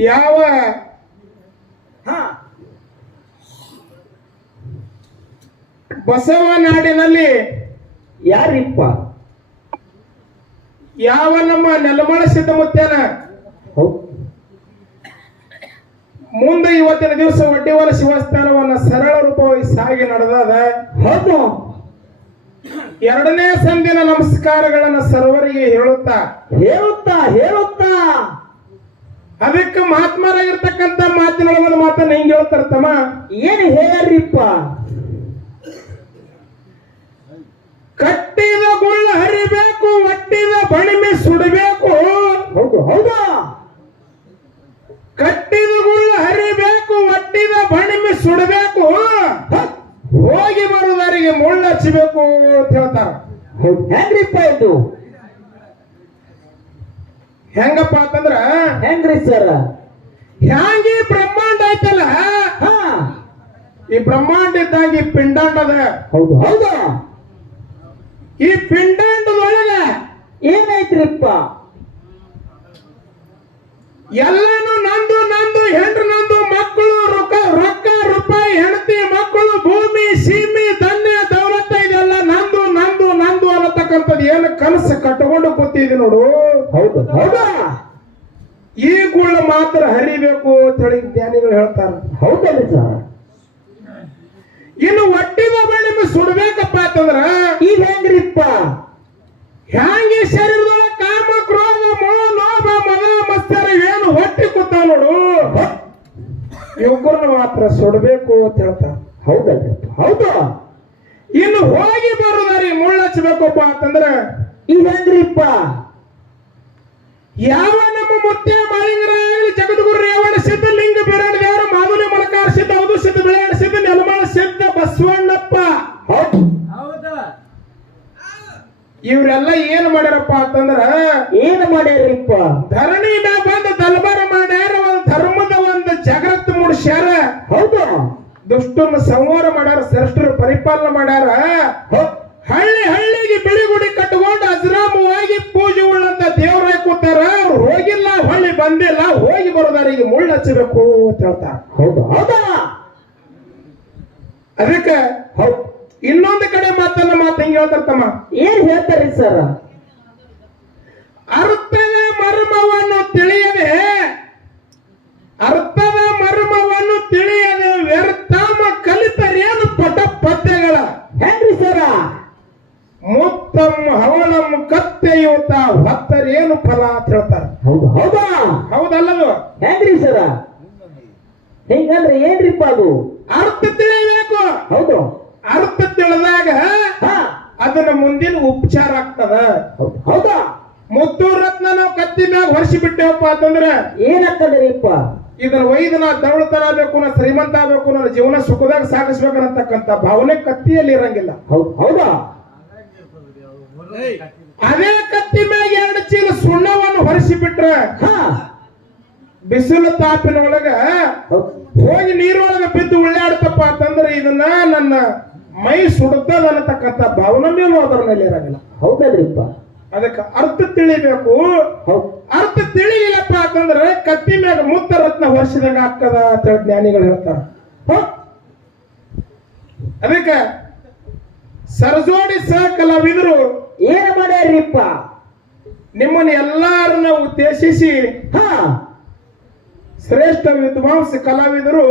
ಯಾವ ಹಾ ಬಸವ ನಾಡಿನಲ್ಲಿ ಯಾರಿಪ್ಪ ಯಾವ ನಮ್ಮ ನೆಲಮಳ ಸಿದ್ಧಮುತ್ಯನ ಹೌದು ಮುಂದೆ ಇವತ್ತಿನ ದಿವಸ ಒಡ್ಡಿವಾಲ ಶಿವಸ್ಥಾನವನ್ನ ಸರಳ ರೂಪವಾಗಿ ಸಾಗಿ ನಡೆದದ ಹೌದು. ಎರಡನೇ ಸಂದಿನ ನಮಸ್ಕಾರಗಳನ್ನ ಸರ್ವರಿಗೆ ಹೇಳುತ್ತಾ? ಹೇಳುತ್ತಾ ಹೇಳುತ್ತಾ. ಅದಕ್ಕೆ ಮಹಾತ್ಮರಾಗಿರ್ತಕ್ಕಂಥ ಮಾತಿನೊಳಗೊಂದು ಮಾತನ್ನ ಹಿಂಗೆ ಹೇಳ್ತಾರ ತಮ್ಮ ಏನು ಹೇಳ್ಯಾರಿಪ್ಪ ಕಟ್ಟಿದ ಗುಳ್ಳ ಹರಿಬೇಕು ಒಟ್ಟಿದ ಬಣಿಮೆ ಸುಡಬೇಕು. ಹೌದು ಹೌದಾ. ಕಟ್ಟಿದ ಗುಳ್ಳ ಹರಿಬೇಕು ಒಟ್ಟಿದ ಬಣಿಮೆ ಸುಡಬೇಕು. ಹೋಗಿ ಬರುವವರಿಗೆ ಮುಳ್ಳು ಹಚ್ಚಬೇಕು ಅಂತ ಹೇಳ್ತಾರ. ಹೆಂಗ್ರಿಪ್ಪ ಇದು? ಹೆಂಗಪ್ಪ ಅಂತಂದ್ರ? ಹೆಂಗ್ರಿ ಸರ್? ಹ್ಯಾಂಗಿ ಬ್ರಹ್ಮಾಂಡ ಐತಲ್ಲ? ಈ ಬ್ರಹ್ಮಾಂಡ ಇದ್ದಾಗ ಈ ಪಿಂಡಾಂಡ ಅದ ಹೌದು. ಹೌದಾ? ಈ ಪಿಂಡಾಂಡದೊಳಗ ಏನೈತ್ರಿಪ್ಪ ಎಲ್ಲಾನು ನಂದು ನಂದು ಹೆಂಡ್ರ ನಂದು ಮಕ್ಕಳು ರೊಕ್ಕ ರೊಕ್ಕ ರೂಪಾಯಿ ಹೆಂಡತಿ ಮಕ್ಕಳು ಭೂಮಿ ಸೀಮಿ ಧನ್ಯ ದೌಲತ ಇದೆಲ್ಲ ನಂದು ನಂದು ನಂದು ಅನ್ನತಕ್ಕಂಥದ್ದು ಏನು ಕನಸು ಕಟ್ಕೊಂಡು ಕೂತಿದ್ವಿ ನೋಡು. ಹೌದು. ಹೌದಾ? ಈ ಗುಳ್ಳ ಮಾತ್ರ ಹರಿಬೇಕು ಅಂತ ಹೇಳಿ ಜ್ಞಾನಿಗಳು ಹೇಳ್ತಾರೆ. ಹೌದಲ್ಲ ಸರ್. ಇನ್ನು ಒಟ್ಟಿನ ನಿಮ್ಗೆ ಸುಡ್ಬೇಕಪ್ಪ ಅಂತಂದ್ರ ಈಗ ಹೆಂಗ್ರಿಪ್ಪ? ಹ್ಯಾಂಗಿ ಶರೀರದೊಳಗ ಕಾಮ ಕ್ರೋಧ ಮೋಹ ಲೋಭ ಮಗ ಮತ್ಸರ ಏನು ಹೊಟ್ಟಿ ಕೂತ ನೋಡು. ಇವುಗಳನ್ನ ಮಾತ್ರ ಸುಡಬೇಕು ಅಂತ ಹೇಳ್ತಾರ. ಹೌದಲ್ರಿಪ್ಪ ಹೌದು? ಇನ್ನು ಹೋಗಿ ಬರುದಾರಿ ಮುಳ್ಳು ಹಚ್ಚಬೇಕಪ್ಪ ಅಂತಂದ್ರ ಈಗ ಹೆಂಗ್ರಿಪ್ಪ? ಯಾವ ನಮ್ಮ ಮುತ್ತೆ ಮಾಲಿಂಗರ ಜಗದ್ಗುರು ರೇವಣ ಇವ್ರೆಲ್ಲ ಏನ್ ಮಾಡ್ಯಾರಪ್ಪ ಅಂತಂದ್ರ ಏನ್ ಮಾಡ್ಯಾರಪ್ಪ? ಧರಣಿ ಬಂದು ದಲ್ಬಾರ ಮಾಡ್ಯಾರ ಒಂದ್ ಧರ್ಮದ ಒಂದು ಜಗತ್ತು ಮುಡಿಸ್ಯಾರ. ಹೌದು? ದುಷ್ಟನ ಸಂವಾರ ಮಾಡ್ಯಾರ ಶ್ರೇಷ್ಠರು ಪರಿಪಾಲನೆ ಮಾಡ್ಯಾರ. ಹಳ್ಳಿ ಹಳ್ಳಿಗೆ ಬಿಳಿಗುಡಿ ಕಟ್ಕೊಂಡು ಅಜರಾಮವಾಗಿ ಪೂಜೆ ಉಳ್ಳಂತ ದೇವರಾಗಿ ಕೂತಾರ. ಅವ್ರು ಹೋಗಿಲ್ಲ ಹೊಳ್ಳಿ ಬಂದಿಲ್ಲ ಹೋಗಿ ಬರೋದಾರ ಈಗ ಮುಳ್ಳು ಹಚ್ಚಬೇಕು ಅಂತ ಹೇಳ್ತಾರ. ಹೌದು? ಹೌದಾ ಅದಕ್ಕೆ ಹೌದ್ ಇನ್ನೊಂದು ಕಡೆ ಮಾತನ್ನ ಮಾತು ಹಿಂಗೆ ಹೇಳ್ತಾರ ತಮ್ಮ? ಏನ್ ಹೇಳ್ತಾರೀ ಸರ್ ಅರ್ಥದ ಮರ್ಮವನ್ನು ತಿಳಿಯದೆ ಅರ್ಥದ ಮರ್ಮವನ್ನು ತಿಳಿಯದೆ ವ್ಯರ್ಥಾಮ ಕಲಿತರೇನು ಪಟ ಪದ್ಯಗಳ ಹೆಂಗ್ರಿ ಸರ ಮುತ್ತಂ ಹವಳಂ ಕತ್ತೆಯೂತ ಭಕ್ತರೇನು ಫಲ ಅಂತ ಹೇಳ್ತಾರೆ. ಹೌದು ಹೌದಾ? ಹೌದಲ್ಲದು? ಹೆಂಗ್ರಿ ಸರ ಹಿಂಗಂದ್ರೆ ಏನ್ರಿಪ್ಪ ಅದು? ಅರ್ಥ ತಿಳಿಯಬೇಕು. ಹೌದು. ಅರ್ಥ ತಿಳಿದಾಗ ಹಾ. ಅದನ್ನ ಮುಂದಿನ ಉಪಚಾರ ಆಗ್ತದ. ಹೌದು. ಹೌದಾ? ಮುತ್ತು ರತ್ನ ನಾವು ಕತ್ತಿ ಮ್ಯಾಗ ಹೊರಿಸಿ ಬಿಟ್ಟೇವಪ್ಪ ಅಂತಂದ್ರೆ ಏನಾಗ್ತದೆಪ್ಪ ಇದನ್ನ ಒಯ್ದು ನಾ ದೌಳತನ ಆಗ್ಬೇಕು ನಾ ಶ್ರೀಮಂತ ಆಗ್ಬೇಕು ನನ್ನ ಜೀವನ ಸುಖದಾಗ ಸಾಗಿಸ್ಬೇಕನ್ನತಕ್ಕಂತ ಭಾವನೆ ಕತ್ತಿಯಲ್ಲಿ ಇರಂಗಿಲ್ಲ. ಹೌದು? ಹೌದಾ ಅದೇ ಕತ್ತಿ ಮ್ಯಾಗ ಎರಡು ಚೀಲ ಸುಣ್ಣವನ್ನು ಹೊರಿಸಿ ಬಿಟ್ರೆ ಹಾ. ಬಿಸಿಲು ತಾಪಿನ ಒಳಗ ಹೋಗಿ ನೀರೊಳಗ ಬಿದ್ದು ಉಳ್ಳಾಡ್ತಪ್ಪ ಅಂತಂದ್ರೆ ಇದನ್ನ ನನ್ನ ಮೈ ಸುಡುತ್ತದ ಅನ್ನತಕ್ಕಂತ ಭಾವನೆ ಅದರ ಮೇಲೆ ಇರಂಗಿಲ್ಲ. ಹೌದಲ್ರಿಪ್ಪ. ಅದಕ್ಕೆ ಅರ್ಥ ತಿಳಿಬೇಕು. ಅರ್ಥ ತಿಳಿಲಿಲ್ಲಪ್ಪ ಅಂತಂದ್ರೆ ಕತ್ತಿ ಮ್ಯಾಗ ಮುತ್ತ ರತ್ನ ವರ್ಷದಂಗ ಆಗ್ತದ ಅಂತ ಹೇಳಿ ಜ್ಞಾನಿಗಳು ಹೇಳ್ತಾರ. ಅದಕ್ಕೆ ಸರಜೋಡಿ ಸಹ ಕಲಾವಿದರು ಏನ್ ಮಾಡ್ಯಾರಿಪ್ಪ ನಿಮ್ಮನ್ನ ಎಲ್ಲಾರನ್ನ ಉದ್ದೇಶಿಸಿ ಹಾ. ಶ್ರೇಷ್ಠ ವಿದ್ವಾಂಸ ಕಲಾವಿದರು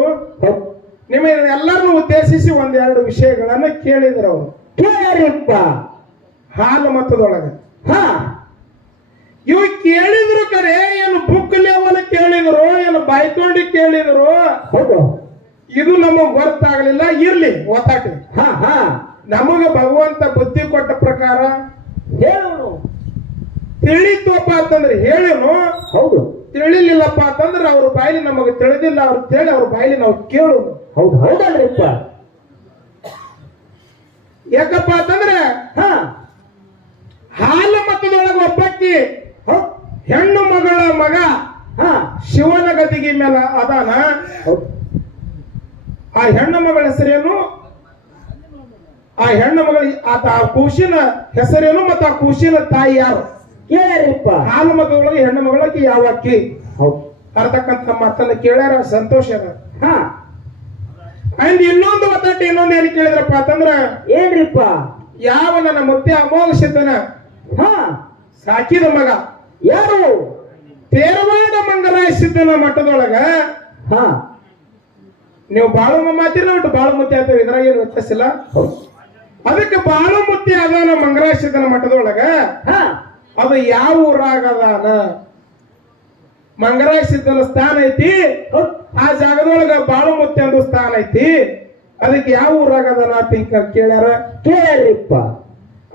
ನಿಮ್ಮ ಎಲ್ಲರನ್ನು ಉದ್ದೇಶಿಸಿ ಒಂದೆರಡು ವಿಷಯಗಳನ್ನ ಕೇಳಿದ್ರು ಅವರು. ಕೇಳಿಪ್ಪ ಹಾಲು ಮತದೊಳಗೆ. ಹಾ. ಇವು ಕೇಳಿದ್ರು ಕರೆ ಏನು ಬುಕ್ ಲೆವೆಲ್ ಕೇಳಿದ್ರು ಏನು ಬಾಯ್ತೊಂಡಿ ಕೇಳಿದ್ರು. ಹೌದು. ಇದು ನಮಗ್ ಗೊತ್ತಾಗಲಿಲ್ಲ ಇರ್ಲಿ ಒತ್ತಾಟಿ ಹಾ ಹಾ. ನಮಗ ಭಗವಂತ ಬುದ್ಧಿ ಕೊಟ್ಟ ಪ್ರಕಾರ. ಹೇಳು ತಿಳಿತಪ್ಪ ಅಂತಂದ್ರೆ ಹೇಳೋನು. ಹೌದು. ತಿಳಿಲಿಲ್ಲಪ್ಪ ಅಂತಂದ್ರೆ ಅವ್ರ ಬಾಯಿಲಿ ನಮಗೆ ತಿಳಿದಿಲ್ಲ ಅವ್ರು ಕೇಳಿ ಅವ್ರ ಬಾಯಿಲಿ ನಾವು ಕೇಳು ಹೌದು ಹೌದಲ್ರಿಪ್ಪ ಯಾಕಪ್ಪ ಅಂತಂದ್ರೆ ಹಾ. ಹಾಲು ಮತದೊಳಗೆ ಒಬ್ಬಕ್ಕಿ ಹೆಣ್ಣು ಮಗಳ ಮಗ ಹಾ. ಶಿವನ ಗತಿಗೆ ಮೇಲೆ ಅದಾನ. ಆ ಹೆಣ್ಣು ಮಗಳ ಹೆಸರೇನು? ಆ ಹೆಣ್ಣು ಮಗಳ ಆತ ಆ ಕೂಸಿನ ಹೆಸರೇನು ಮತ್ತ ಆ ಕೂಸಿನ ತಾಯಿ ಯಾರು? ಕೇಳ್ಯಾರಿಪ್ಪ. ಹಾಲು ಮಗಳೊಳಗೆ ಹೆಣ್ಣು ಮಗಳಕ್ಕೆ ಯಾವ ಅಕ್ಕಿ ಹೌದು ಅರ್ತಕ್ಕಂಥ ಮಾತನ್ನ ಕೇಳ್ಯಾರ ಸಂತೋಷ ಹಾ. ಅಂದ್ ಇನ್ನೊಂದು ಒತ್ತಟ್ಟು ಇನ್ನೊಂದು ಏನು ಕೇಳಿದ್ರಪ್ಪ ಅಂತಂದ್ರ ಏನ್ರಿಪ್ಪ? ಯಾವ ನನ್ನ ಮುತ್ತೆ ಅಮೋಘ ಸಿದ್ಧನ ಹಾ. ಸಾಕಿದ ಮಗ. ಯಾರು? ತೇರವಾಡ ಮಂಗರಾಯ ಸಿದ್ಧನ ಮಠದೊಳಗ ಹಾ. ನೀವು ಬಾಳು ಮಾತಿಲ್ಲ ಒಟ್ಟು ಬಾಳು ಮುತ್ತಿ ಅಂತ ಇದ್ರಾಗ ಏನು ವ್ಯತ್ಯಾಸಿಲ್ಲ ಅದಕ್ಕೆ ಬಾಳು ಮುತ್ತಿ ಅದಾನ ಮಂಗರಾಯ ಸಿದ್ಧನ ಮಠದೊಳಗ ಹಾ. ಅದು ಯಾವ ಊರಾಗ ಮಂಗರಾಯಿಸಿದ್ದನ ಮಂಗರಾಯ ಸಿದ್ಧನ ಸ್ಥಾನ ಐತಿ. ಆ ಜಾಗದೊಳಗ ಬಾಳು ಮುತ್ತೆ ಅಂದು ಸ್ಥಾನ ಐತಿ. ಅದಕ್ಕೆ ಯಾವ ಊರಾಗ ಅದ ನಾ ಹಿಂಗ ಕೇಳ್ಯಾರ? ಕೇಳಿಪ್ಪ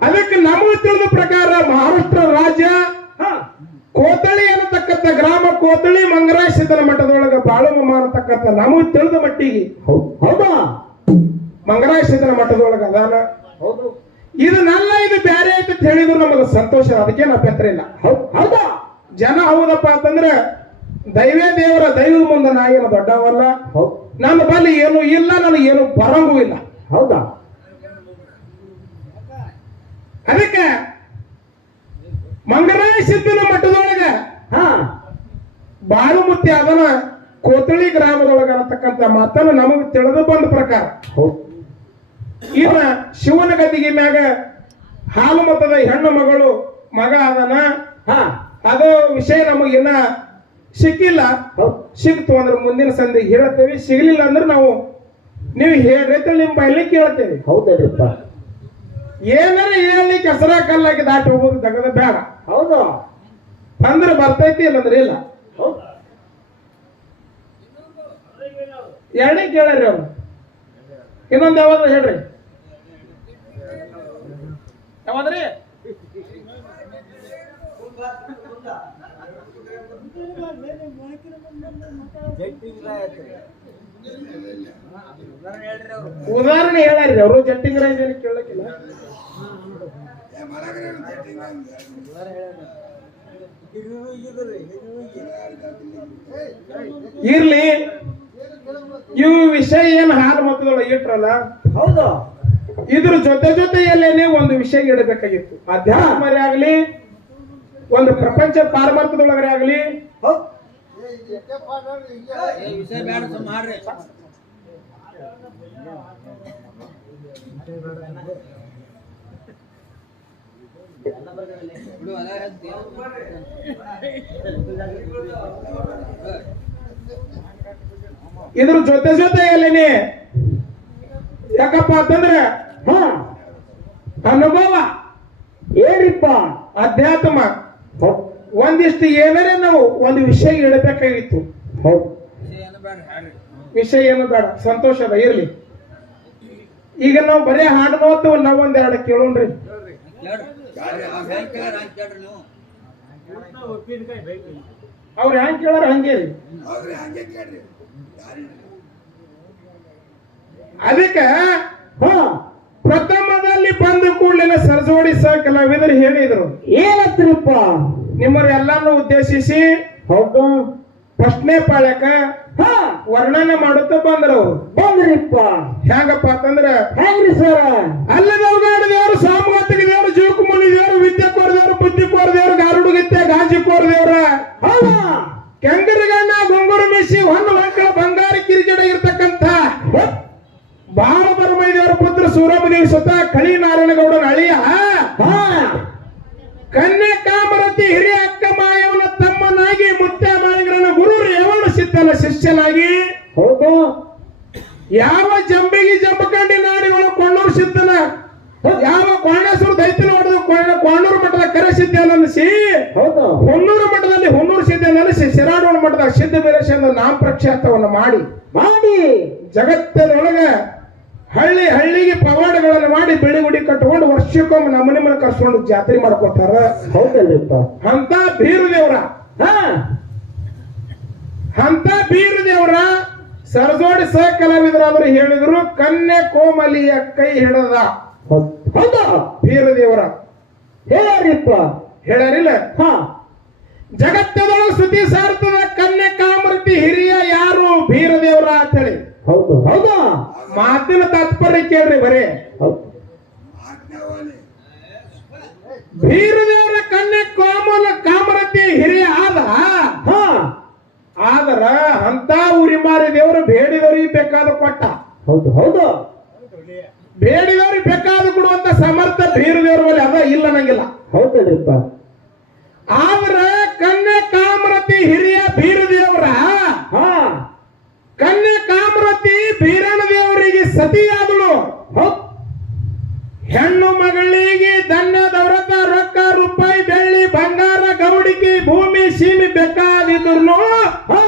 ಅದಕ್ಕೆ ನಮಗೆ ತಿಳಿದ ಪ್ರಕಾರ ಮಹಾರಾಷ್ಟ್ರ ರಾಜ್ಯ ಹಾ ಕೋತಳಿ ಅನ್ನತಕ್ಕಂಥ ಗ್ರಾಮ ಕೋತಳಿ ಮಂಗರಾಯ ಮಠದೊಳಗ ಬಾಳುಮಮ್ಮ ಅನ್ನತಕ್ಕಂಥ ನಮಗೆ ತಿಳಿದ ಮಟ್ಟಿಗೆ. ಹೌದ್. ಹೌದಾ? ಮಂಗರಾಯ ಮಠದೊಳಗ ಅದಾನ. ಹೌದು. ಇದು ನಲ್ಲ ಇದು ಬ್ಯಾರೆ ಐತಿ ಅಂತ ಹೇಳಿದ್ರು ನಮಗ ಸಂತೋಷ ಅದಕ್ಕೇನು ಅಭ್ಯಂತರ ಇಲ್ಲ. ಹೌದಾ? ಜನ ಹೌದಪ್ಪ ಅಂತಂದ್ರೆ ದೈವೇ ದೇವರ ದೈವ ಮುಂದೆ ನಾ ಏನು ದೊಡ್ಡವಲ್ಲ? ಹೌದ್. ನನ್ನ ಬಳಿ ಏನು ಇಲ್ಲ ನನಗೆ ಏನು ಬರಂಗೂ ಇಲ್ಲ. ಹೌದಾ? ಅದಕ್ಕೆ ಮಂಗರಾಯ ಸಿದ್ಧನ ಮಠದೊಳಗ ಹಾ. ಬಾಳುಮುತ್ತಿ ಅದನ ಕೋತಳಿ ಗ್ರಾಮದೊಳಗ ಅಂತಕ್ಕಂಥ ಮಾತನ್ನ ನಮಗೆ ತಿಳಿದು ಬಂದ ಪ್ರಕಾರ. ಇನ್ನ ಶಿವನ ಗದ್ದಿಗೆ ಮ್ಯಾಗ ಹಾಲು ಮತದ ಹೆಣ್ಣು ಮಗಳು ಮಗ ಅದನ. ಹಾ. ಅದು ವಿಷಯ ನಮಗಿನ್ನ ಸಿಕ್ಕಿಲ್ಲ. ಸಿಕ್ತು ಅಂದ್ರೆ ಮುಂದಿನ ಸಂಧಿ ಹೇಳ್ತೇವೆ. ಸಿಗ್ಲಿಲ್ಲ ಅಂದ್ರೆ ನಾವು ನೀವು ಹೇಳ್ರಿ ನಿಮ್ ಬಯಲಿ ಬೈಲಿ ಕೇಳ್ತೇವೆ. ಹೌದಲ್ರಿಪ್ಪ ಏನಾರ ಹೇಳಿ ಕೆಸರ ಕಲ್ಲಾಗಿ ದಾಟಿ ಹೋಗೋದು ತಗದ ಬೇಡ. ಹೌದು. ಅಂದ್ರೆ ಬರ್ತೈತಿ ಇಲ್ಲಂದ್ರೆ ಇಲ್ಲ. ಎರಡೇ ಕೇಳ್ರಿ ಅವ್ರು. ಇನ್ನೊಂದು ಯಾವ್ದು ಹೇಳ್ರಿ. ಯಾವ್ದ್ರಿ ಉದಾಹರಣೆ ಹೇಳಿ ಅವರು ಜಟ್ಟಿಂಗ್ ರೈಸ್ ಏನು ಕೇಳಕ್ಕಿಲ್ಲ. ಇರ್ಲಿ. ಇವು ವಿಷಯ ಏನು ಹಾಲು ಮತದೊಳಗೆ ಇಟ್ರಲ್ಲ ಹೌದು. ಇದ್ರ ಜೊತೆ ಜೊತೆಯಲ್ಲೇನೆ ಒಂದು ವಿಷಯ ಇಡಬೇಕಾಗಿತ್ತು. ಅಧ್ಯಾತ್ಮರೇ ಆಗ್ಲಿ ಒಂದು ಪ್ರಪಂಚ ಪಾರಮಾರ್ಥದೊಳಗಡೆ ಆಗಲಿ. ಇದ್ರ ಜೊತೆ ಜೊತೆ ಎಲ್ಲೇನೆ ಯಾಕಪ್ಪ ಅಂತಂದ್ರೆ ಅನುಭವ ಏನಿಪ್ಪ ಅಧ್ಯಾತ್ಮ. ಒಂದಿಷ್ಟು ಏನಾರೇ ನಾವು ಒಂದು ವಿಷಯ ಇಡಬೇಕಾಗಿತ್ತು. ವಿಷಯ ಏನು ಬೇಡ, ಸಂತೋಷ ಅದ, ಇರ್ಲಿ. ಈಗ ನಾವು ಬರೀ ಹಾಡು ನೋಡ್ತೇವೆ ನಾವ್ ಒಂದೆರಡು ಕೇಳೋಣ್ರಿ. ಅವ್ರ ಹೆಂಗ್ ಕೇಳಾರ ಹಂಗೆ? ಅದಕ್ಕೆ, ಹಾ ಪ್ರಥಮದಲ್ಲಿ ಬಂದ ಕೂಡಲಿನ ಸರಜೋಡಿ ಸಹ ಕಲಾವಿದರು ಹೇಳಿದ್ರು? ಏನತ್ರಿಪ್ಪ ನಿಮ್ಮೆಲ್ಲರನ್ನು ಉದ್ದೇಶಿಸಿ ಹೌದು ಪ್ರಶ್ನೆ ಪಾಳ್ಯಕ ಹಾ. ವರ್ಣನೆ ಮಾಡುತ್ತಾ ಬಂದ್ರು. ಬಂದ್ರಿಪ್ಪ. ಹೆಂಗಪ್ಪ ಅಂತಂದ್ರ ಹೆಂಗ್ರಿ ಸರ್? ಅಲ್ಲದವ್ಗಾಡ ಹೊಡೆದು ಮಠದ ಕರೆ ಸಿದ್ಧ ಅನ್ನಿಸಿ ಹೌದು. ಹೊನ್ನೂರು ಮಠದಲ್ಲಿ ಹೊನ್ನೂರು ಸಿದ್ಧ ನೆಲೆಸಿ ಶಿರಾಡೋಣ ಮಠದ ಸಿದ್ಧ ಎಂದ ನಾಮ ಪ್ರಖ್ಯಾತವನ್ನು ಮಾಡಿ ಮಾಡಿ. ಜಗತ್ತಿನೊಳಗ ಹಳ್ಳಿ ಹಳ್ಳಿಗೆ ಪವಾಡಗಳನ್ನು ಮಾಡಿ ಬಿಳಿಗುಡಿ ಕಟ್ಟಿಕೊಂಡು ಕಟ್ಕೊಂಡು ವರ್ಷಕ್ಕೊಮ್ಮೆ ನಮ್ಮನೆ ಮನೆ ಕರ್ಸ್ಕೊಂಡು ಜಾತ್ರೆ ಮಾಡ್ಕೋತಾರ. ಅಂತ ಬೀರು ದೇವ್ರ ಹಾ. ಅಂತ ಬೀರು ದೇವ್ರ ಸರಜೋಡಿ ಸಹ ಕಲಾವಿದರಾದ್ರು ಹೇಳಿದ್ರು ಕನ್ಯೆ ಕೋಮಲಿಯ ಕೈ ಹಿಡದ ಬೀರು ಹೌದು ಬೀರು ಹೇಳರಿಲ್ಲ. ಹಾ. ಜಗತ್ತದೊಳಗೆ ಸುದ್ದಿ ಸಾರ್ತದ ಕನ್ಯೆ ಕಾಮೃತಿ ಹಿರಿಯ ಯಾರು? ಬೀರದೇವ್ರ ಅಂತ ಹೇಳಿ ಹೌದು. ಹೌದಾ? ಮಾತಿನ ತಾತ್ಪರ್ಯ ಕೇಳ್ರಿ ಬರೀ. ಬೀರದೇವರ ಕನ್ಯೆ ಕಾಮಲ ಕಾಮರತಿ ಹಿರಿಯ ಆದ? ಹಾ. ಆದ್ರ ಅಂತ ಉರಿ ಮಾರಿ ದೇವರು ಬೇಡಿದವರಿಗೆ ಬೇಕಾದ ಕೊಟ್ಟ. ಹೌದು. ಹೌದು. ಬೇಡಿದವ್ರಿಗೆ ಬೇಕಾದ ಕೊಡುವಂತ ಸಮರ್ಥ ಬೀರದೇವ್ರ ಮೇಲೆ ಅದ ಇಲ್ಲ ನಂಗಿಲ್ಲ ಹೌದಲ್ರಿಪ್ಪ. ಆದ್ರ ಕನ್ಯೆ ಕಾಮರತಿ ಹಿರಿಯ ಬೀರದೇವ್ರ ಹಾ. ಕನ್ಯೆ ಕಾಮರತಿ ಬೀರಣ ದೇವರಿಗೆ ಸತಿಯಾದಳು. ಹೆಣ್ಣು ಮಗಳಿಗೆ ಧನ್ಯದವ್ರತ ರೊಕ್ಕ ರೂಪಾಯಿ ಬೆಳ್ಳಿ ಬಂಗಾರ ಗೌಡಿಕೆ ಭೂಮಿ ಸೀಮಿ ಬೇಕಾದಿದ್ರು ಹಾ.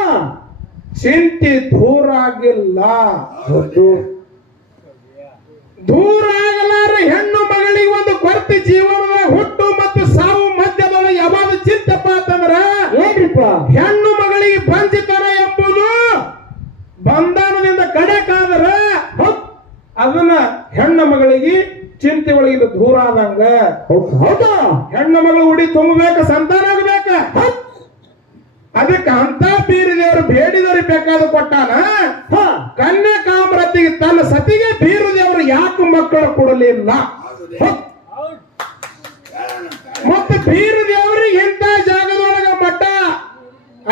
ಚಿಂತೆ ದೂರ ಆಗಿಲ್ಲ. ದೂರ ಆಗಲಾರ ಹೆಣ್ಣು ಮಗಳಿಗೆ ಒಂದು ಕೊರತೆ ಜೀವನದ ಹುಟ್ಟು ಮತ್ತು ಸಾವು ಮಧ್ಯದೊಳಗೆ ಯಾವಾಗ ಚಿಂತೆಪ್ಪ ಅಂತಂದ್ರ ಏನ್ರಿಪ್ಪ? ಹೆಣ್ಣು ಮಗಳಿಗೆ ಬಂಜಿತನ ಎಂಬುದು ಬಂಧನದಿಂದ ಕಡೆಕಾದ್ರ ಹೌದ್ ಅದನ್ನ ಹೆಣ್ಣು ಮಗಳಿಗೆ ಚಿಂತೆ ಒಳಗಿಂದ ದೂರ ಆದಂಗ. ಹೌದಾ. ಹೆಣ್ಣು ಮಗಳು ಉಡಿ ತುಂಬಬೇಕ ಸಂತಾನ ಆಗ್ಬೇಕ. ಅದಕ್ಕೆ ಅಂತ ಬೀರಿದವರು ಬೇಡಿದವರು ಬೇಕಾದ ಕೊಟ್ಟಾನ? ಹಾ. ಕನ್ಯಾ ಕಾಮರತಿಗೆ ತನ್ನ ಸತಿಗೆ ಬೀರುದೇವರು ಯಾಕೆ ಮಕ್ಕಳು ಕೊಡಲಿಲ್ಲ? ಮತ್ತೆ ಬೀರುದೇವರಿಗೆ ಇಂಥ ಜಾಗದೊಳಗ ಮಟ್ಟ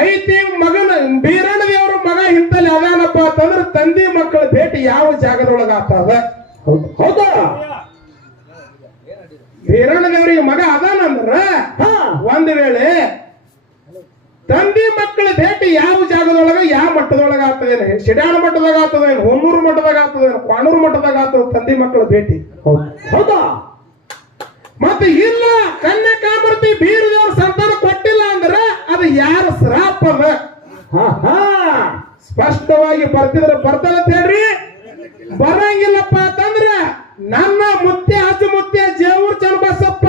ಐತಿ ಮಗನ ಬೀರಣ್ಣ ದೇವ್ರ ಮಗ ಇಂತಲ್ಲಿ ಅದಾನಪ್ಪ ಅಂತಂದ್ರೆ ತಂದೆ ಮಕ್ಕಳ ಭೇಟಿ ಯಾವ ಜಾಗದೊಳಗ ಆಗ್ತದ? ಹೌದು. ಹೌದಾ? ಬೀರಣ್ಣ ದೇವರಿಗೆ ಮಗ ಅದಾನಂದ್ರ ಹಾ. ಒಂದ್ ವೇಳೆ ತಂದೆ ಮಕ್ಕಳ ಭೇಟಿ ಯಾವ ಜಾಗದೊಳಗ ಯಾವ ಮಟ್ಟದೊಳಗ ಆಗ್ತದೇನು ಶಿಡಾಳ ಮಟ್ಟದಾಗ ಆಗ್ತದೇನು ಹೊನ್ನೂರು ಮಟ್ಟದಾಗ ಆಗ್ತದೇನು ಕ್ವಾಣೂರು ಮಟ್ಟದಾಗ ಆಗ್ತದ ತಂದೆ ಮಕ್ಕಳ ಭೇಟಿ. ಹೌದು. ಹೌದಾ? ಮತ್ತೆ ಇಲ್ಲ ಕನ್ಯಾ ಬೀರದವ್ರ ಸಂತಾನ ಕೊಟ್ಟಿಲ್ಲ ಅಂದ್ರೆ ಅದು ಯಾರ ಶ್ರಾಪದ ಹಾ ಹಾ. ಸ್ಪಷ್ಟವಾಗಿ ಬರ್ತಿದ್ರೆ ಬರ್ತಾರ ಹೇಳ್ರಿ. ಬರಂಗಿಲ್ಲಪ್ಪ ಅಂತಂದ್ರ ನನ್ನ ಮುತ್ತೆ ಅಜ್ಜ ಮುತ್ತೆ ಜೇವೂರ್ ಚನ್ನಬಸಪ್ಪ.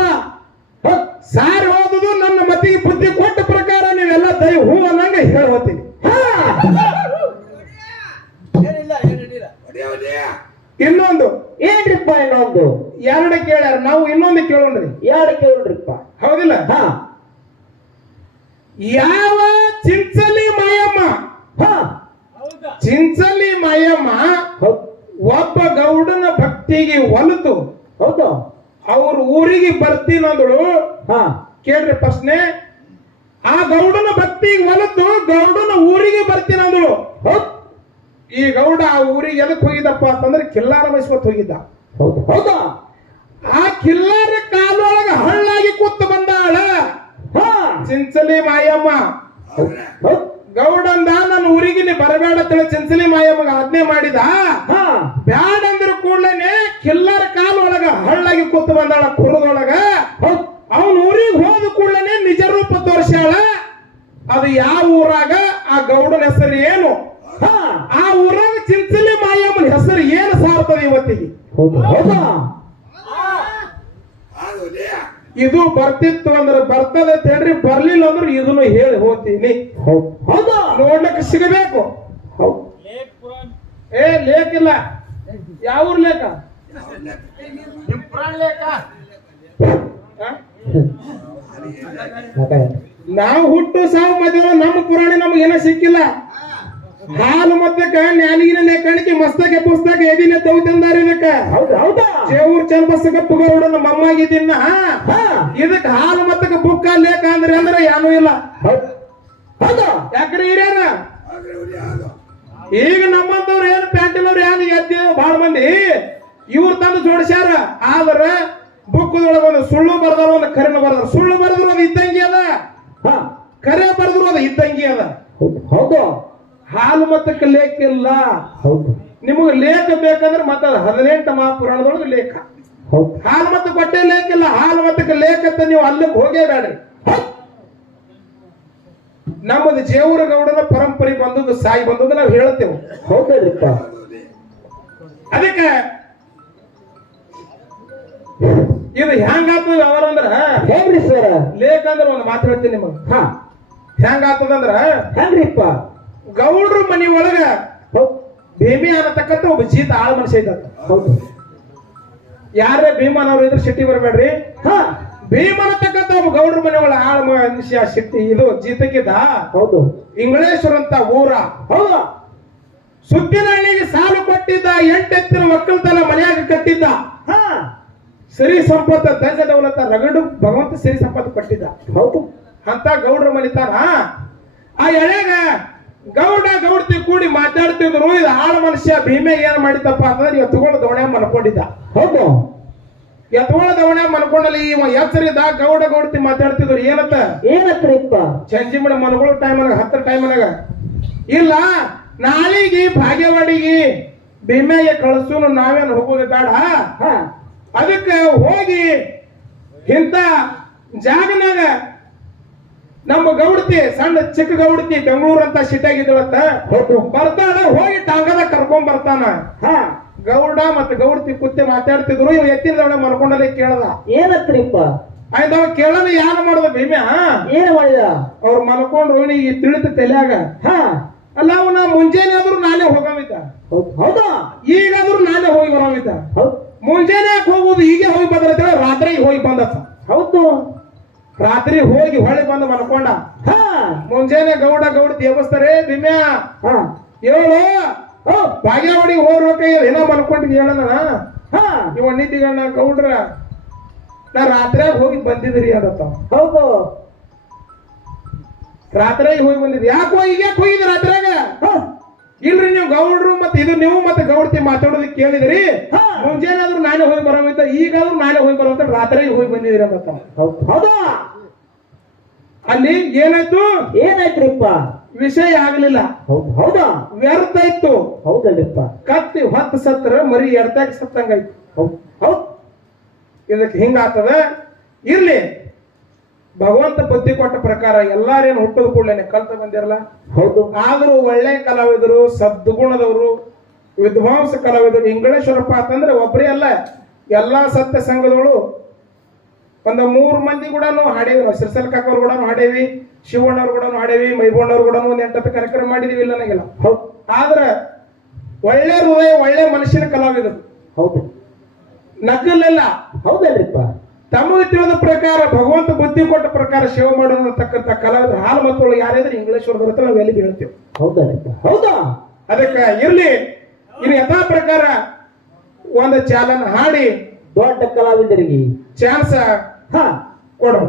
ಹೌದ್, ಸಾರಿ ಹೋದುದು ನನ್ನ ಮತಿಗೆ ಬುದ್ಧಿ ಕೊಟ್ಟ ಪ್ರಕಾರ ನೀವೆಲ್ಲ ದಯ ಹೂ ಅನ್ನಂಗ ಹೇಳಿ ಹೋಗ್ತೀನಿ ಹಾ ಒಡೆಯ ಒಡೆಯ ಇನ್ನೊಂದು ಏನ್ರಿಪ್ಪ ಇನ್ನೊಂದು ಎರಡು ಕೇಳ್ಯಾರ ನಾವು ಇನ್ನೊಂದು ಕೇಳೋಣ್ರಿ ಯಾರು ಕೇಳ್ರಿಪ್ಪ ಹೌದಿಲ್ಲ? ಹಾ. ಯಾವ ಚಿಂಚಲಿ ಮಾಯಮ್ಮ? ಹಾ. ಚಿಂಚಲಿ ಮಾಯಮ್ಮ ಹೌದ್ ಒಬ್ಬ ಗೌಡನ ಭಕ್ತಿಗೆ ಒಲಿತು. ಹೌದು. ಅವ್ರ ಊರಿಗೆ ಬರ್ತೀನಂದಳು ಹಾ. ಕೇಳ್ರಿ ಪ್ರಶ್ನೆ. ಆ ಗೌಡನ ಭಕ್ತಿಗೆ ಒಲಿತು ಗೌಡನ ಊರಿಗೆ ಬರ್ತೀನಂದಳು ಹೌದ್ ಈ ಗೌಡ ಆ ಊರಿಗೆ ಎದಕ್ ಹೋಗಿದ್ದಪ್ಪ ಅಂತಂದ್ರೆ ಕಿಲ್ಲಾರ ವಹಿಸ್ಕೊತ್ ಹೋಗಿದ್ದ. ಹೌದು. ಹೌದಾ? ಕಿಲ್ಲಾರ ಕಾಲೊಳಗ ಹಳ್ಳಾಗಿ ಕೂತ್ ಬಂದಾಳ. ಹಾ ಚಿಂಚಲಿ ಮಾಯಮ್ಮ. ಗೌಡಂದ ನನ್ನ ಊರಿಗೆ ನೀ ಬರಬೇಡ ತಿಳಿ ಚಿಂಚಲಿ ಮಾಯಮ್ಮಗ ಆಜ್ಞೆ ಮಾಡಿದ. ಬ್ಯಾಡ ಅಂದ್ರ ಕೂಡ್ಲೇನೆ ಕಿಲ್ಲರ ಕಾಲೊಳಗ ಹಳ್ಳಾಗಿ ಕೂತ್ ಬಂದಾಳ ಕುರುದೊಳಗ. ಅವನ ಊರಿಗೆ ಹೋದ ಕೂಡ್ಲೇನೆ ನಿಜ ರೂಪ ತೋರ್ಸ್ಯಾಳ. ಅದು ಯಾವ ಊರಾಗ? ಆ ಗೌಡನ ಹೆಸರು ಏನು? ಆ ಊರಾಗ ಚಿಂಚಲಿ ಮಾಯಮ್ಮನ ಹೆಸರು ಏನು ಸಾರ್ತದೆ ಇವತ್ತಿಗೆ? ಹೌದಾ? ಇದು ಬರ್ತಿತ್ತು ಅಂದ್ರೆ ಬರ್ತದೆ ಅಂತ ಹೇಳ್ರಿ ಬರ್ಲಿಲ್ಲ ಅಂದ್ರೆ ಇದನ್ನು ಹೇಳಿ ಹೋಗ್ತೀನಿ. ಹೌದ್. ನೋಡ್ಲಿಕ್ಕೆ ಸಿಗಬೇಕು. ಹೌದ್. ಏ ಲೇಖ ಇಲ್ಲ. ಯಾವ ಲೇಖ. ನಾವು ಹುಟ್ಟು ಸಾವು ಮಧ್ಯದ ನಮ್ಮ ಪುರಾಣ ನಮ್ಗೆ ಏನೋ ಸಿಕ್ಕಿಲ್ಲ. ಹಾಲು ಮತ್ತಕ್ಕ ನ್ಯಾಲಿಗಿನ ಲೇಖಣಿಕೆ ಮಸ್ತಕ ಪುಸ್ತಕ ಎದಿನ ದೌತಂದಾರ ಇದಕ್ಕ. ಹೌದು ಜೇವೂರ್ ಚನ್ನಬಸಕ ಪುಗೌಡನ ಮೊಮ್ಮಗಿದ್ದಿನ ಹಾ. ಇದಕ್ ಹಾಲು ಮತ್ತಕ ಬುಕ್ಕ ಲೇಖ ಅಂದ್ರೆ ಅಂದ್ರೆ ಏನೂ ಇಲ್ಲ. ಹೌದ್. ಹೌದಾ. ಯಾಕ್ರಿ ಹಿರಿಯರ? ಒಡೆಯ ಹೌದು ಈಗ ನಮ್ಮಂತವ್ರು ಏನು ಪ್ಯಾಂಟಿನವ್ರು ಏನು ಎದ್ದೇವ? ಬಹಳ ಮಂದಿ. ಇವ್ರು ತಂದು ಜೋಡಿಸ್ಯಾರ. ಆದ್ರ ಬುಕ್ಕದೊಳಗ ಒಂದು ಸುಳ್ಳು ಬರ್ದಾರ ಒಂದು ಕರೆನ ಬರ್ದಾರ ಸುಳ್ಳು ಬರೆದ್ರು ಒಂದು ಇದ್ದಂಗಿ ಅದ. ಹಾ. ಕರೆ ಬರೆದ್ರು ಅದು ಇದ್ದಂಗಿ ಅದ. ಹೌದು. ಹಾಲು ಮತಕ್ಕೆ ಲೇಖ ಇಲ್ಲ. ಹೌದು. ನಿಮಗೆ ಲೇಖ ಬೇಕಂದ್ರೆ ಮತ್ತ ಹದಿನೆಂಟು ಮಹಾಪುರಾಣದೊಳಗೆ ಲೇಖ. ಹಾಲು ಮತ ಕೊಟ್ಟೆ ಲೇಖ ಇಲ್ಲ ಹಾಲು ಮತಕ್ಕೆ ಲೇಖ ಅಂತ ನೀವು ಅಲ್ಲಿಗೆ ಹೋಗೇ ಬೇಡ್ರಿ ನಮ್ಮದು ಜೇವರ ಗೌಡನ ಪರಂಪರೆ ಬಂದದ್ದು ಸಾಯಿ ಬಂದದ್ದು ನಾವು ಹೇಳ್ತೇವೆ. ಅದಕ್ಕೆ ಇದು ಹೆಂಗಾತ ವ್ಯವಹಾರ ಅಂದ್ರ? ಹೇಗ್ರಿ ಸರ್. ಲೇಖ ಅಂದ್ರೆ ಒಂದು ಮಾತು ಹೇಳ್ತೀನಿ ನಿಮಗೆ. ಹಾ. ಹೆಂಗಾತದಂದ್ರ ಹೆಂಗ್ರಿಪ್ಪ ಗೌಡ್ರ ಮನೆ ಒಳಗ ಭೀಮಿ ಅನ್ನತಕ್ಕಂಥ ಒಬ್ಬ ಜೀತ ಆಳ ಮನುಷ್ಯ ಹೌದು. ಯಾರೇ ಭೀಮನವ್ರು ಇದ್ರೆ ಶೆಟ್ಟಿ ಬರಬೇಡ್ರಿ? ಹಾ ಅನ್ನತಕ್ಕಂಥ ಒಬ್ಬ ಗೌಡ್ರ ಮನೆ ಒಳ ಆಳ ಮನುಷ್ಯ ಶೆಟ್ಟಿ ಇದು ಜೀತಕ್ಕಿದ ಹೌದು. ಇಂಗ್ಲೇಶ್ವರ ಅಂತ ಊರ. ಹೌದಾ. ಸುತ್ತಿನಹಳ್ಳಿಗೆ ಸಾಲು ಕೊಟ್ಟಿದ್ದ, ಎಂಟೆತ್ತಿನ ಒಕ್ಕಲ್ತನ ಮನೆಯಾಗ ಕಟ್ಟಿದ್ದ. ಹಾ, ಸಿರಿ ಸಂಪತ್ತ ದಜ ದೌಲತ ರಗಡು ಭಗವಂತ ಸಿರಿ ಸಂಪತ್ತು ಕೊಟ್ಟಿದ್ದ. ಹೌದು. ಅಂತ ಗೌಡ್ರ ಮನಿತಾನ ಆ ಎಳೆಗ ಗೌಡ ಗೌಡತಿ ಕೂಡಿ ಮಾತಾಡ್ತಿದ್ರು ಇದು ಆಳ ಮನುಷ್ಯ ಭೀಮೆ ಏನ್ ಮಾಡಿದ್ದಪ್ಪ ಅಂತಂದ್ರೆ ಎತ್ಕೊಂಡು ದವಣೆ ಮನ್ಕೊಂಡಿದ್ದ ಹೌದು. ಎತ್ಕೊಂಡ ದವಣೆ ಮನ್ಕೊಂಡಲ್ಲಿ ಇವ ಎಚ್ಚರಿದ ಗೌಡ ಗೌಡತಿ ಮಾತಾಡ್ತಿದ್ರು. ಏನತ್ತ? ಏನತ್ರಿಪ್ಪ ಚಂಜಿಮಣ ಮನಗಳು ಟೈಮನಾಗ ಹತ್ತರ ಟೈಮನಾಗ. ಇಲ್ಲ ನಾಳಿಗೆ ಭಾಗ್ಯವಾಡಿಗೆ ಭೀಮೆಗೆ ಕಳಿಸು ನಾವೇನು ಹೋಗೋದು ಬೇಡ. ಹಾ. ಅದಕ್ಕೆ ಹೋಗಿ ಇಂಥ ಜಾಗನಾಗ ನಮ್ಮ ಗೌಡತಿ ಸಣ್ಣ ಚಿಕ್ಕ ಗೌಡತಿ ಬೆಂಗಳೂರು ಅಂತ ಸಿಟ್ಟಾಗಿದ್ದಳತ್ತ ಹೌದು. ಬರ್ತಾನ ಹೋಗಿ ಟಾಂಗದ ಕರ್ಕೊಂಡ್ ಬರ್ತಾನ. ಹಾ. ಗೌಡ ಮತ್ತೆ ಗೌಡತಿ ಕುತ್ತಿ ಮಾತಾಡ್ತಿದ್ರು ಇವ್ ಎತ್ತಿನ ಮರ್ಕೊಂಡಲ್ಲಿ ಕೇಳದ ಏನತ್ರಿಪ್ಪ? ಆಯ್ತು ಅವ ಕೇಳದ ಯಾರು ಮಾಡೋದು ಭೀಮ್ಯ ಏನ್ ಮಾಡಿದ? ಅವ್ರು ಮಲ್ಕೊಂಡು ಈ ತಿಳಿತ ತಲ್ಯಾಗ. ಹಾ. ಅಲ್ಲ ಅವನ ಮುಂಜಾನೆ ಆದ್ರೂ ನಾನೇ ಹೋಗವಿದ್ದ ಹೌದು ಹೌದಾ? ಈಗಾದ್ರೂ ನಾನೇ ಹೋಗಿ ಬರೋವಿದ್ದ ಹೌದು. ಮುಂಜಾನೆ ಹೋಗುದು ಈಗ ಹೋಗಿ ಬಂದ್ರೆ ರಾತ್ರಿ ಹೋಗಿ ಬಂದತ್ತ ಹೌದು. ರಾತ್ರಿ ಹೋಗಿ ಹೊಳೆ ಬಂದು ಮಲ್ಕೊಂಡ ಹಾ ಮುಂಜಾನೆ ಗೌಡ ಗೌಡ ದೇವಸ್ಥರೇ ಭೀಮ್ಯಾ? ಹಾ ಹೇಳು ಬಾಗ್ಯಾವಡಿ ಭಾಗ್ಯಾವಡಿ ಹೋಗ್ಬೇಕ ಏನೋ ಮಲ್ಕೊಂಡಿದ್ ಹೇಳನ ಹಾ ಇವ ನಿಂತಿಗಣ್ಣ ಗೌಡ್ರ. ನಾ ರಾತ್ರಿಯಾಗ ಹೋಗಿ ಬಂದಿದ್ರಿ ಅದತ್ತ ಹೌದು. ರಾತ್ರಿಯಾಗ ಹೋಗಿ ಬಂದಿದ್ರಿ ಯಾಕೆ ಈಗ ಯಾಕೆ ಹೋಗಿದ್ರಿ ರಾತ್ರಿಯಾಗ? ಹಾ ಇಲ್ರಿ ನೀವು ಗೌಡ್ರು ಮತ್ತೆ ಇದು ನೀವು ಮತ್ತೆ ಗೌಡ್ತಿ ಮಾತಾಡೋದಕ್ಕೆ ಕೇಳಿದ್ರಿ. ಹಾ. ಮುಂಜಾನೆ ಆದ್ರೂ ನಾನೇ ಹೋಗಿ ಬರೋಮಿದ್ದ ಈಗಾದ್ರೂ ನಾನೇ ಹೋಗಿ ಬರೋ ರಾತ್ರಿ ಹೋಗಿ ಬಂದಿದ್ರಿ ಅಂತ ಹೌದು. ಹೌದಾ? ಅಲ್ಲಿ ಏನಾಯ್ತು? ಏನಾಯ್ತ್ರಪ್ಪ? ವಿಷಯ ಆಗ್ಲಿಲ್ಲ. ಹೌದು ಹೌದಾ? ವ್ಯರ್ಥ ಇತ್ತು. ಹೌದಲ್ಲಪ್ಪ. ಕತ್ತಿ ಹೊತ್ತು ಸತ್ರ ಮರಿ ಎಡ್ತಾಗ ಸತ್ತಂಗಾಯ್ತು. ಹೌದು ಇದಕ್ಕೆ ಹಿಂಗಾತದ ಇರ್ಲಿ. ಭಗವಂತ ಬುದ್ಧಿ ಕೊಟ್ಟ ಪ್ರಕಾರ ಎಲ್ಲಾರೇನು ಹುಟ್ಟದ ಕೂಡಲೇ ಕಲ್ತ ಬಂದಿರಲ್ಲ? ಹೌದು. ಆದರೂ ಒಳ್ಳೆ ಕಲಾವಿದರು ಸದ್ಗುಣದವರು ವಿದ್ವಾಂಸ ಕಲಾವಿದರು ಇಂಗಳೇಶ್ವರಪ್ಪ ಅಂತಂದ್ರೆ ಒಬ್ಬರೇ ಅಲ್ಲ. ಎಲ್ಲಾ ಸತ್ಯ ಸಂಘದಗಳು ಒಂದು ಮೂರು ಮಂದಿ ಕೂಡ ಹಾಡೇವಿ ನಾವು. ಸಿರ್ಸಲ್ ಕಾಕೋರ್ ಕೂಡ ಹಾಡೇವಿ ಶಿವಣ್ಣವ್ರು ಕೂಡ ಹಾಡೇವಿ ಮೈಬೋಣ್ಣವ್ರು ಕೂಡ ಒಂದು ಎಂಟತ್ತು ಕಾರ್ಯಕ್ರಮ ಮಾಡಿದೀವಿ ಇಲ್ಲ ನನಗೆಲ್ಲ. ಹೌದು. ಆದ್ರೆ ಒಳ್ಳೆ ಹೃದಯ ಒಳ್ಳೆ ಮನುಷ್ಯನ ಕಲಾವಿದರು. ಹೌದು. ನಕಲಿಲ್ಲ. ಹೌದಲ್ರಿಪ್ಪ. ತಮಗೆ ತಿಳಿದ ಪ್ರಕಾರ ಭಗವಂತ ಬುದ್ಧಿ ಕೊಟ್ಟ ಪ್ರಕಾರ ಶಿವ ಮಾಡೋತಕ್ಕಂಥ ಕಲಾವಿದ ಹಾಲು ಮತ್ತು ಯಾರಿದ್ರೆ ಇಂಗ್ಲೇಶ್ವರ ಬರುತ್ತೆ ನಾವು ಎಲ್ಲಿ ಬೀಳ್ತೇವೆ ಹೌದಲ್ರಿಪ್ಪ. ಹೌದಾ? ಅದಕ್ಕೆ ಇರ್ಲಿ. ಇನ್ನು ಯಥಾ ಪ್ರಕಾರ ಒಂದು ಚಾಲನ್ ಹಾಡಿ. ದೊಡ್ಡ ಕಲಾವಿದರಿಗೆ. ಚಾನ್ಸ್. ಹಾ ಕೊಡೋಣ